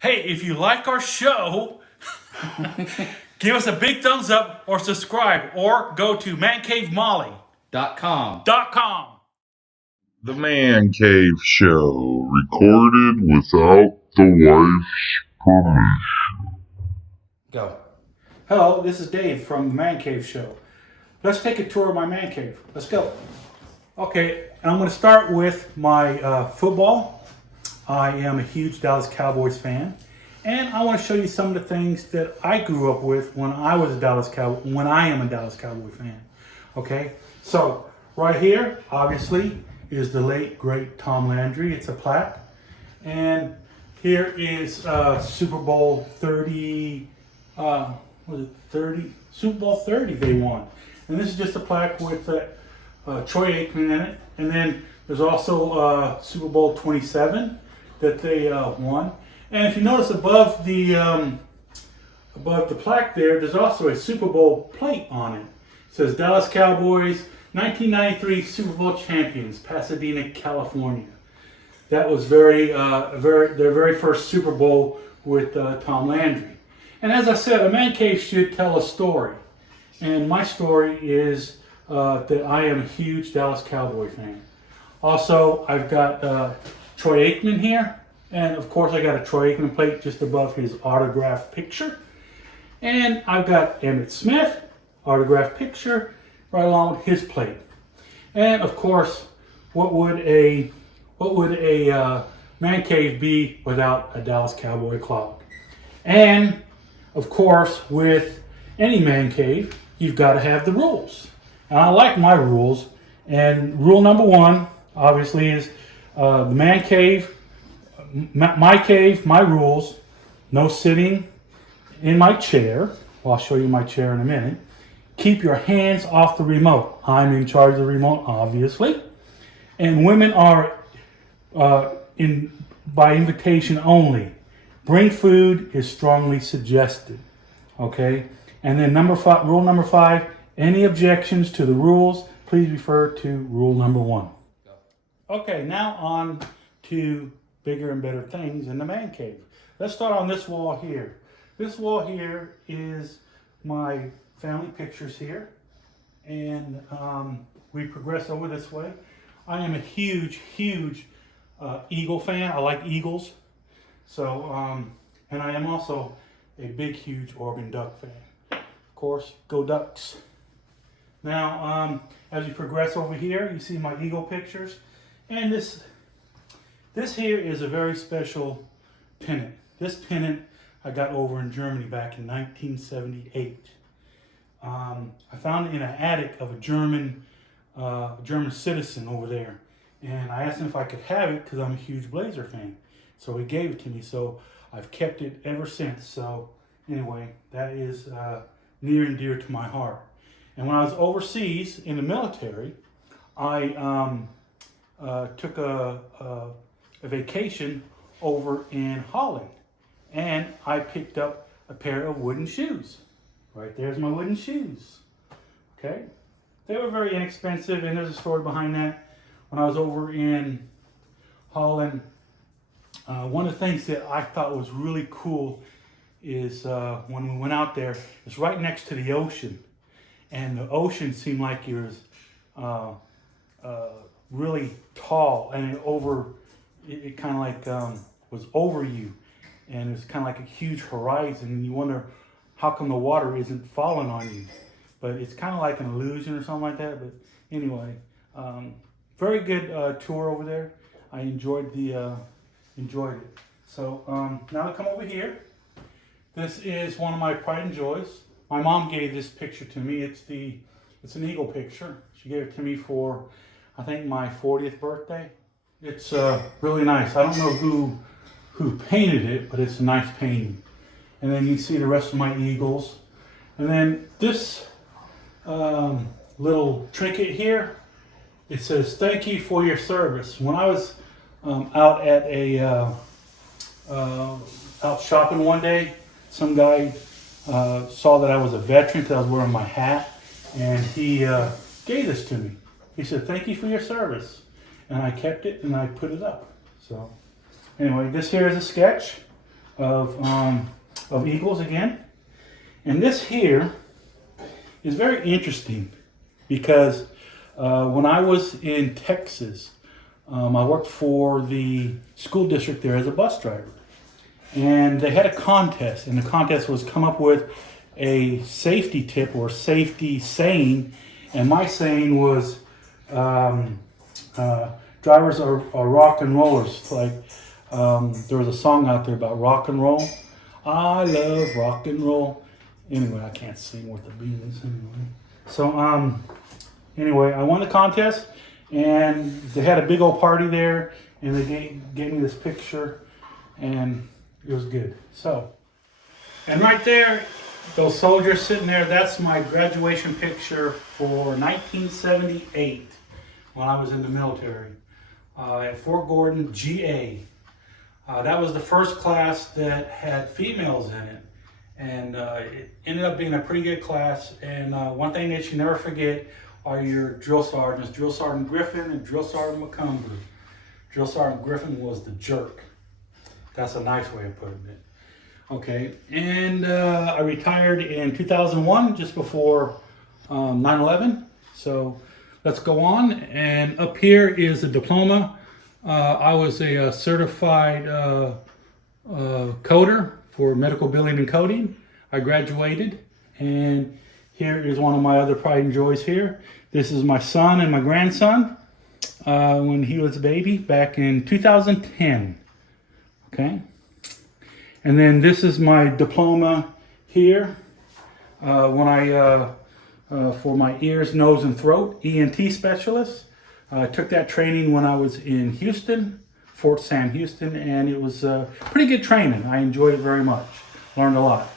Hey, if you like our show, give us a big thumbs up or subscribe or go to mancavemolly.com. .com. The Man Cave Show, recorded without the wife's permission. Go. Hello, this is Dave from the Man Cave Show. Let's take a tour of my man cave. Let's go. Okay, I'm going to start with my football. I am a huge Dallas Cowboys fan, and I want to show you some of the things that I grew up with when I am a Dallas Cowboy fan. Okay, so right here, obviously, is the late great Tom Landry. It's a plaque, and here is Super Bowl 30. Was it 30? Super Bowl 30 they won, and this is just a plaque with Troy Aikman in it, and then there's also Super Bowl 27 that they won. And if you notice above the plaque there's also a Super Bowl plate on it. It says Dallas Cowboys 1993 Super Bowl champions, Pasadena, California. That was their very first Super Bowl with Tom Landry. And as I said, a man cave should tell a story. And my story is that I am a huge Dallas Cowboy fan. Also, I've got Troy Aikman here, and of course I got a Troy Aikman plate just above his autographed picture. And I've got Emmitt Smith, autographed picture, right along with his plate. And of course, what would a man cave be without a Dallas Cowboy cloud? And of course, with any man cave, you've got to have the rules. And I like my rules. And rule number one, obviously, is the man cave, my cave, my rules. No sitting in my chair. Well, I'll show you my chair in a minute. Keep your hands off the remote. I'm in charge of the remote, obviously. And women are by invitation only. Bring food is strongly suggested. Okay? And then rule number 5, any objections to the rules, please refer to rule number 1. Okay, now on to bigger and better things in the man cave. Let's start on this wall here. This wall here is my family pictures here. And we progress over this way. I am a huge Eagle fan. I like Eagles. So, and I am also a big, huge Oregon Duck fan. Of course, go Ducks. Now, as you progress over here, you see my Eagle pictures. And this here is a very special pennant. This pennant I got over in Germany back in 1978. I found it in an attic of a German citizen over there. And I asked him if I could have it because I'm a huge Blazer fan. So he gave it to me. So I've kept it ever since. So anyway, that is near and dear to my heart. And when I was overseas in the military, I took a vacation over in Holland. And I picked up a pair of wooden shoes. Right there's my wooden shoes. Okay? They were very inexpensive, and there's a story behind that. When I was over in Holland, one of the things that I thought was really cool is when we went out there, it's right next to the ocean. And the ocean seemed like it was really tall, and it kind of like was over you. And it's kind of like a huge horizon, and you wonder how come the water isn't falling on you. But it's kind of like an illusion or something like that. But anyway, very good tour over there. I enjoyed it. So now to come over here. This is one of my pride and joys. My mom gave this picture to me. It's an eagle picture. She gave it to me for, I think, my 40th birthday. It's really nice. I don't know who painted it, but it's a nice painting. And then you can see the rest of my eagles. And then this little trinket here, it says, "Thank you for your service." When I was out at out shopping one day, some guy saw that I was a veteran because I was wearing my hat, and he gave this to me. He said, "Thank you for your service," and I kept it and I put it up. So anyway, this here is a sketch of eagles again. And this here is very interesting because when I was in Texas, I worked for the school district there as a bus driver. And they had a contest, and the contest was come up with a safety tip or safety saying. And my saying was, drivers are rock and rollers. Like there was a song out there about rock and roll. I love rock and roll. Anyway, I can't sing worth the beans anyway. So anyway, I won the contest, and they had a big old party there, and they gave me this picture, and it was good. So, and right there, those soldiers sitting there, that's my graduation picture for 1978 when I was in the military at Fort Gordon, GA. That was the first class that had females in it. And it ended up being a pretty good class. And one thing that you never forget are your drill sergeants, Drill Sergeant Griffin and Drill Sergeant McCumber. Drill Sergeant Griffin was the jerk. That's a nice way of putting it. Okay, and I retired in 2001, just before 9/11. So let's go on. And up here is a diploma. I was a certified coder for medical billing and coding. I graduated, and here is one of my other pride and joys here. This is my son and my grandson when he was a baby back in 2010. Okay, and then this is my diploma here when I for my ears, nose, and throat, ENT specialist. I took that training when I was in Houston, Fort Sam Houston, and it was pretty good training. I enjoyed it very much. Learned a lot.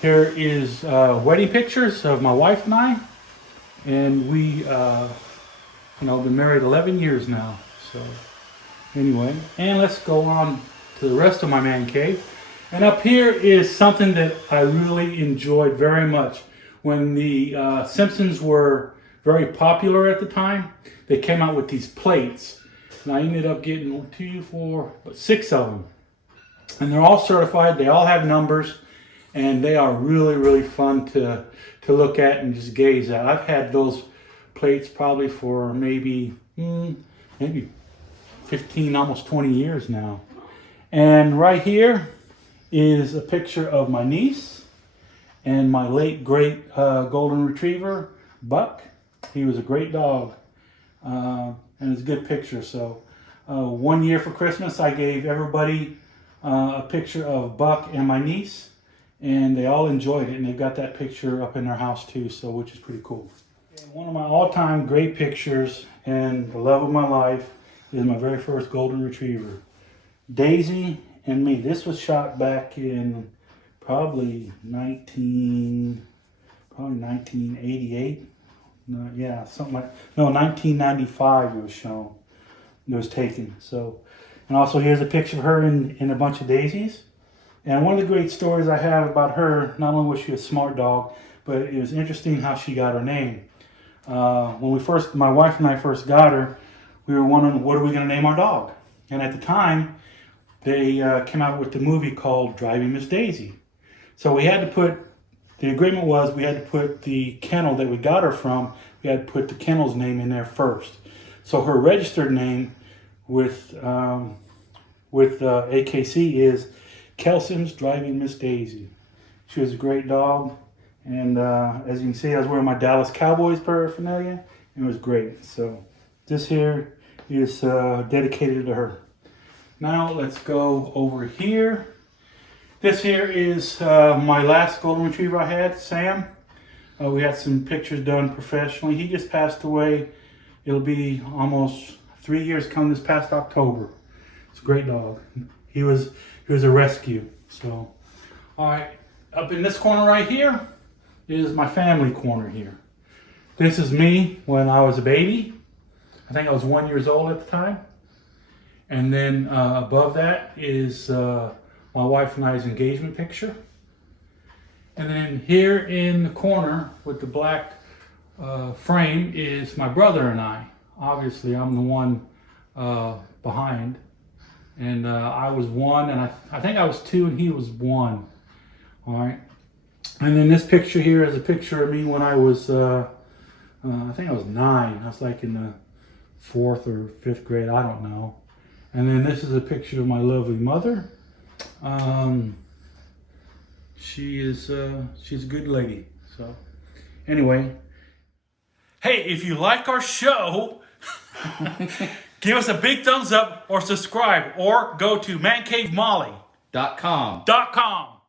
Here is wedding pictures of my wife and I, and we, been married 11 years now. So anyway, and let's go on to the rest of my man cave. And up here is something that I really enjoyed very much. When the Simpsons were very popular at the time, they came out with these plates. And I ended up getting 1, 2, 4, 6 of them. And they're all certified, they all have numbers, and they are really, really fun to look at and just gaze at. I've had those plates probably for maybe 15, almost 20 years now. And right here is a picture of my niece and my late great golden retriever, Buck. He was a great dog, and it's a good picture. So 1 year for Christmas, I gave everybody a picture of Buck and my niece, and they all enjoyed it, and they've got that picture up in their house too, so which is pretty cool. One of my all-time great pictures and the love of my life is my very first golden retriever, Daisy and me. This was shot back in probably 1988. Yeah, something like, no, 1995 it was shown. It was taken. So, and also here's a picture of her in a bunch of daisies. And one of the great stories I have about her, not only was she a smart dog, but it was interesting how she got her name. When my wife and I first got her, we were wondering, what are we going to name our dog? And at the time, they came out with the movie called Driving Miss Daisy. So we had to put, the agreement was we had to put the kennel that we got her from, we had to put the kennel's name in there first. So her registered name with AKC is Kelson's Driving Miss Daisy. She was a great dog, and as you can see, I was wearing my Dallas Cowboys paraphernalia, and it was great. So this here is dedicated to her. Now let's go over here. This here is my last golden retriever I had, Sam. We had some pictures done professionally. He just passed away. It'll be almost 3 years come this past October. It's a great dog. He was a rescue. So, all right, up in this corner right here is my family corner here. This is me when I was a baby. I think I was 1 year old at the time. And then above that is my wife and I's engagement picture. And then here in the corner with the black frame is my brother and I. Obviously, I'm the one behind. And I was 1, and I think I was 2, and he was 1. All right. And then this picture here is a picture of me when I was, I think I was 9. I was like in the 4th or 5th grade. I don't know. And then this is a picture of my lovely mother. She's a good lady. So anyway, hey, if you like our show, give us a big thumbs up or subscribe or go to mancavemolly.com.